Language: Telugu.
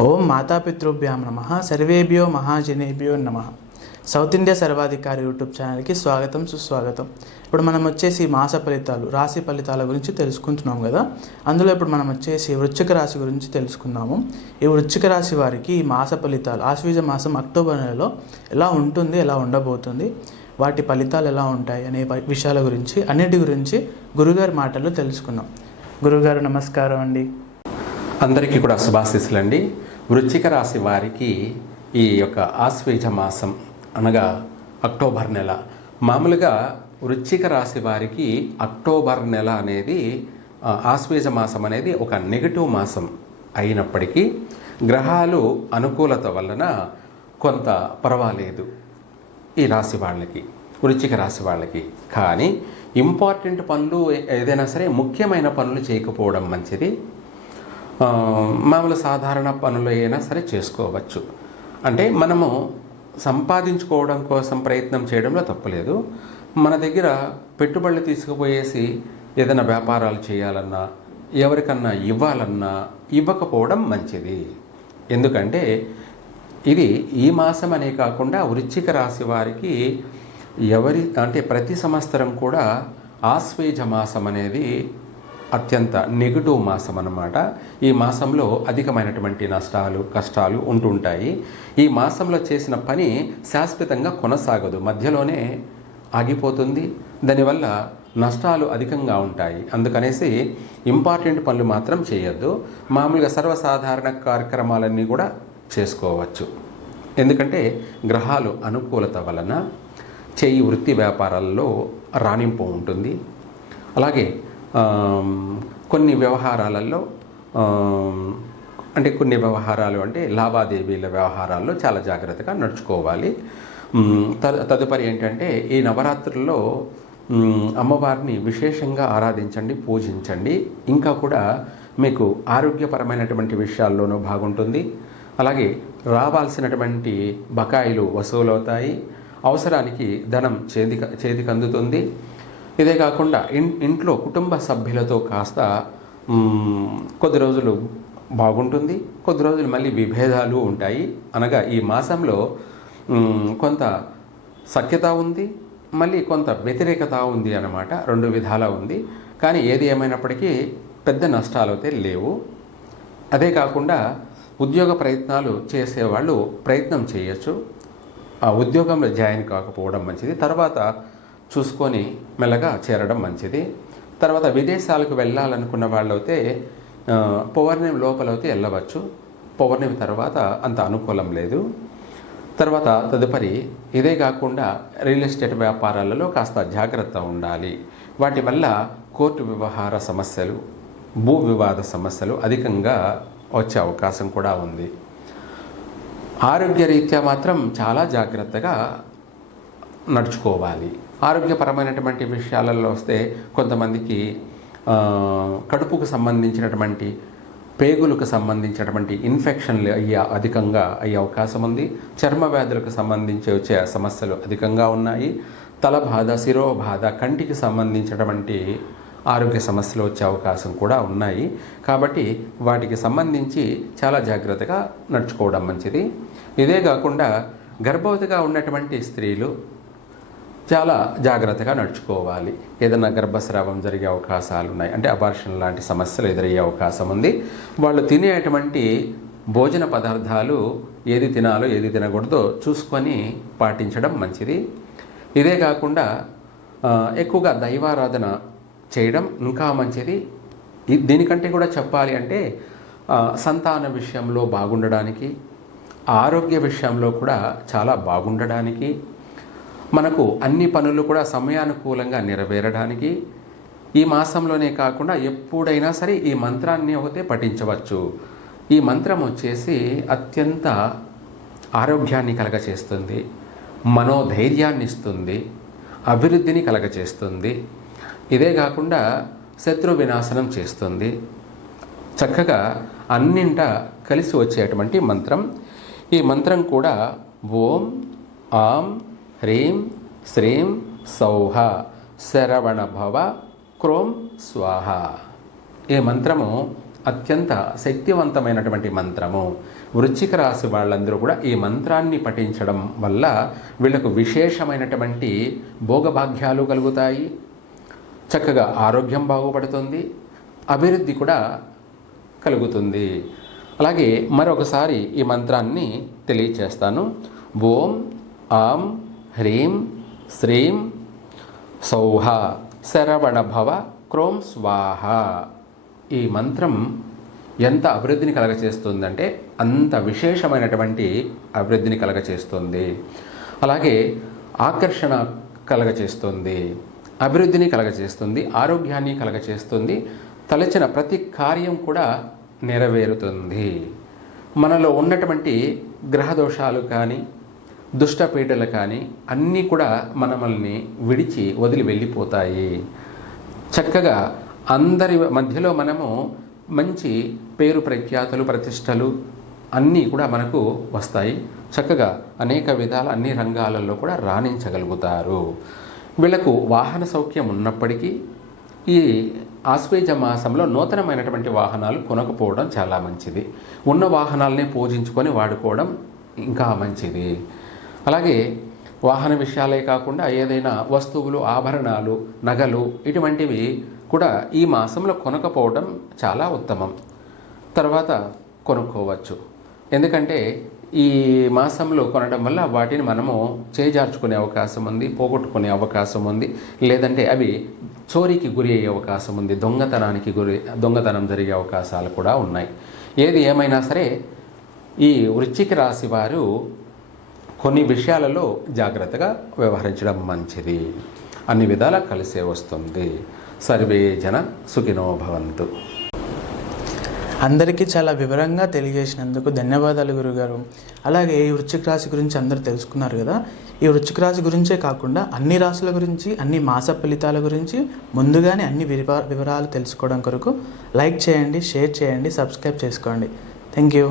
ఓం మాతాపితృభ్యాం నమః సర్వేభ్యో మహాజనేభ్యో నమః. సౌత్ ఇండియా సర్వాధికారి యూట్యూబ్ ఛానల్కి స్వాగతం సుస్వాగతం. ఇప్పుడు మనం వచ్చేసి మాస ఫలితాలు రాశి ఫలితాల గురించి తెలుసుకుంటున్నాం కదా. అందులో ఇప్పుడు మనం వచ్చేసి వృశ్చిక రాశి గురించి తెలుసుకుందాము. ఈ వృశ్చిక రాశి వారికి ఈ మాస ఫలితాలు ఆశ్వీజ మాసం అక్టోబర్ నెలలో ఎలా ఉంటుంది, ఎలా ఉండబోతుంది, వాటి ఫలితాలు ఎలా ఉంటాయి అనే విషయాల గురించి అన్నిటి గురించి గురుగారి మాటల్లో తెలుసుకుందాం. గురుగారు నమస్కారం అండి. అందరికీ కూడా శుభాశీస్సులండి. వృశ్చిక రాశి వారికి ఈ యొక్క ఆశ్వీజ మాసం అనగా అక్టోబర్ నెల, మామూలుగా వృశ్చిక రాశి వారికి అక్టోబర్ నెల అనేది ఆశ్వీజ మాసం అనేది ఒక నెగటివ్ మాసం అయినప్పటికీ గ్రహాలు అనుకూలత వలన కొంత పర్వాలేదు ఈ రాశి వాళ్ళకి, వృశ్చిక రాశి వాళ్ళకి. కానీ ఇంపార్టెంట్ పనులు ఏదైనా సరే ముఖ్యమైన పనులు చేయకపోవడం మంచిది. మామూలు సాధారణ పనులు అయినా సరే చేసుకోవచ్చు. అంటే మనము సంపాదించుకోవడం కోసం ప్రయత్నం చేయడంలో తప్పులేదు. మన దగ్గర పెట్టుబడులు తీసుకుపోయేసి ఏదైనా వ్యాపారాలు చేయాలన్నా, ఎవరికన్నా ఇవ్వాలన్నా ఇవ్వకపోవడం మంచిది. ఎందుకంటే ఇది ఈ మాసం అనే కాకుండా వృశ్చిక రాశి వారికి ప్రతి సంవత్సరం కూడా ఆశ్వేజ మాసం అనేది అత్యంత నెగిటివ్ మాసం అన్నమాట. ఈ మాసంలో అధికమైనటువంటి నష్టాలు కష్టాలు ఉంటుంటాయి. ఈ మాసంలో చేసిన పని శాశ్వతంగా కొనసాగదు, మధ్యలోనే ఆగిపోతుంది. దానివల్ల నష్టాలు అధికంగా ఉంటాయి. అందుకనేసి ఇంపార్టెంట్ పనులు మాత్రం చేయొద్దు. మామూలుగా సర్వసాధారణ కార్యక్రమాలన్నీ కూడా చేసుకోవచ్చు. ఎందుకంటే గ్రహాలు అనుకూలత వలన చేయి వృత్తి వ్యాపారాల్లో రాణింపు ఉంటుంది. అలాగే కొన్ని వ్యవహారాలలో కొన్ని వ్యవహారాలు లావాదేవీల వ్యవహారాల్లో చాలా జాగ్రత్తగా నడుచుకోవాలి. తదుపరి ఏంటంటే ఈ నవరాత్రుల్లో అమ్మవారిని విశేషంగా ఆరాధించండి, పూజించండి. ఇంకా కూడా మీకు ఆరోగ్యపరమైనటువంటి విషయాల్లోనూ బాగుంటుంది. అలాగే రావాల్సినటువంటి బకాయిలు వసూలవుతాయి. అవసరానికి ధనం చేతికి అందుతుంది. ఇదే కాకుండా ఇంట్లో కుటుంబ సభ్యులతో కాస్త కొద్ది రోజులు బాగుంటుంది, కొద్ది రోజులు మళ్ళీ విభేదాలు ఉంటాయి. అనగా ఈ మాసంలో కొంత సఖ్యత ఉంది, మళ్ళీ కొంత వ్యతిరేకత ఉంది అన్నమాట. రెండు విధాలా ఉంది. కానీ ఏది ఏమైనప్పటికీ పెద్ద నష్టాలు అయితే లేవు. అదే కాకుండా ఉద్యోగ ప్రయత్నాలు చేసేవాళ్ళు ప్రయత్నం చేయొచ్చు. ఆ ఉద్యోగంలో జాయిన్ కాకపోవడం మంచిది. తర్వాత చూసుకొని మెల్లగా చేరడం మంచిది. తర్వాత విదేశాలకు వెళ్ళాలనుకున్న వాళ్ళైతే పౌర్ణమి లోపలైతే వెళ్ళవచ్చు. పౌర్ణమి తర్వాత అంత అనుకూలం లేదు. తర్వాత తదుపరి ఇదే కాకుండా రియల్ ఎస్టేట్ వ్యాపారాలలో కాస్త జాగ్రత్త ఉండాలి. వాటి వల్ల కోర్టు వ్యవహార సమస్యలు, భూ వివాద సమస్యలు అధికంగా వచ్చే అవకాశం కూడా ఉంది. ఆరోగ్యరీత్యా మాత్రం చాలా జాగ్రత్తగా నడుచుకోవాలి. ఆరోగ్యపరమైనటువంటి విషయాలలో వస్తే కొంతమందికి కడుపుకు సంబంధించినటువంటి, పేగులకు సంబంధించినటువంటి ఇన్ఫెక్షన్లు అధికంగా అయ్యే అవకాశం ఉంది. చర్మ వ్యాధులకు సంబంధించి వచ్చే సమస్యలు అధికంగా ఉన్నాయి. తల బాధ, శిరోబాధ, కంటికి సంబంధించినటువంటి ఆరోగ్య సమస్యలు వచ్చే అవకాశం కూడా ఉన్నాయి. కాబట్టి వాటికి సంబంధించి చాలా జాగ్రత్తగా నడుచుకోవడం మంచిది. ఇదే కాకుండా గర్భవతిగా ఉన్నటువంటి స్త్రీలు చాలా జాగ్రత్తగా నడుచుకోవాలి. ఏదైనా గర్భస్రావం జరిగే అవకాశాలు ఉన్నాయి, అబార్షన్ లాంటి సమస్యలు ఎదురయ్యే అవకాశం ఉంది. వాళ్ళు తినేటువంటి భోజన పదార్థాలు ఏది తినాలో ఏది తినకూడదో చూసుకొని పాటించడం మంచిది. ఇదే కాకుండా ఎక్కువగా దైవారాధన చేయడం ఇంకా మంచిది. దీనికంటే కూడా చెప్పాలి అంటే సంతాన విషయంలో బాగుండడానికి, ఆరోగ్య విషయంలో కూడా చాలా బాగుండడానికి, మనకు అన్ని పనులు కూడా సమయానుకూలంగా నెరవేరడానికి ఈ మాసంలోనే కాకుండా ఎప్పుడైనా సరే ఈ మంత్రాన్ని ఒకటే పఠించవచ్చు. ఈ మంత్రం వచ్చేసి అత్యంత ఆరోగ్యాన్ని కలగచేస్తుంది, మనోధైర్యాన్ని ఇస్తుంది, అభివృద్ధిని కలగచేస్తుంది. ఇదే కాకుండా శత్రు వినాశనం చేస్తుంది. చక్కగా అన్నింట కలిసి వచ్చేటువంటి మంత్రం. ఈ మంత్రం కూడా ఓం ఆం హ్రీం శ్రీం సౌహ శరవణ భవ క్రోం స్వాహ. ఈ మంత్రము అత్యంత శక్తివంతమైనటువంటి మంత్రము. వృశ్చిక రాశి వాళ్ళందరూ కూడా ఈ మంత్రాన్ని పఠించడం వల్ల వీళ్ళకు విశేషమైనటువంటి భోగభాగ్యాలు కలుగుతాయి, చక్కగా ఆరోగ్యం బాగుపడుతుంది, అభివృద్ధి కూడా కలుగుతుంది. అలాగే మరొకసారి ఈ మంత్రాన్ని తెలియచేస్తాను. ఓం ఆం హ్రీం శ్రీం సౌహ శరవణ భవ క్రోం స్వాహ. ఈ మంత్రం ఎంత అభివృద్ధిని కలగచేస్తుందంటే అంత విశేషమైనటువంటి అభివృద్ధిని కలగచేస్తుంది. అలాగే ఆకర్షణ కలగచేస్తుంది, అభివృద్ధిని కలగచేస్తుంది, ఆరోగ్యాన్ని కలగచేస్తుంది, తలచిన ప్రతి కార్యం కూడా నెరవేరుతుంది. మనలో ఉన్నటువంటి గ్రహదోషాలు కానీ దుష్టపీడలు కానీ అన్నీ కూడా మనల్ని విడిచి వదిలి వెళ్ళిపోతాయి. చక్కగా అందరి మధ్యలో మనము మంచి పేరు ప్రఖ్యాతులు ప్రతిష్టలు అన్నీ కూడా మనకు వస్తాయి. చక్కగా అనేక విధాల అన్ని రంగాలలో కూడా రాణించగలుగుతారు. వీళ్లకు వాహన సౌఖ్యం ఉన్నప్పటికీ ఈ ఆశ్వేజ మాసంలో నూతనమైనటువంటి వాహనాలు కొనకపోవడం చాలా మంచిది. ఉన్న వాహనాలనే పూజించుకొని వాడుకోవడం ఇంకా మంచిది. అలాగే వాహన విషయాలే కాకుండా ఏదైనా వస్తువులు, ఆభరణాలు, నగలు ఇటువంటివి కూడా ఈ మాసంలో కొనకపోవడం చాలా ఉత్తమం. తర్వాత కొనుక్కోవచ్చు. ఎందుకంటే ఈ మాసంలో కొనడం వల్ల వాటిని మనము చేజార్చుకునే అవకాశం ఉంది, పోగొట్టుకునే అవకాశం ఉంది, లేదంటే అవి చోరీకి గురి అయ్యే అవకాశం ఉంది, దొంగతనం జరిగే అవకాశాలు కూడా ఉన్నాయి. ఏది ఏమైనా సరే ఈ వృశ్చిక రాశి వారు కొన్ని విషయాలలో జాగ్రత్తగా వ్యవహరించడం మంచిది. అన్ని విధాలా కలిసే వస్తుంది. సర్వే జన సుఖినో భవంతు. అందరికీ చాలా వివరంగా తెలియజేసినందుకు ధన్యవాదాలు గురుగారు. అలాగే ఈ వృశ్చిక రాశి గురించి అందరూ తెలుసుకున్నారు కదా. ఈ వృశ్చిక రాశి గురించే కాకుండా అన్ని రాశుల గురించి, అన్ని మాస ఫలితాల గురించి ముందుగానే అన్ని వివరాలు తెలుసుకోవడం కొరకు లైక్ చేయండి, షేర్ చేయండి, సబ్స్క్రైబ్ చేసుకోండి. Thank you.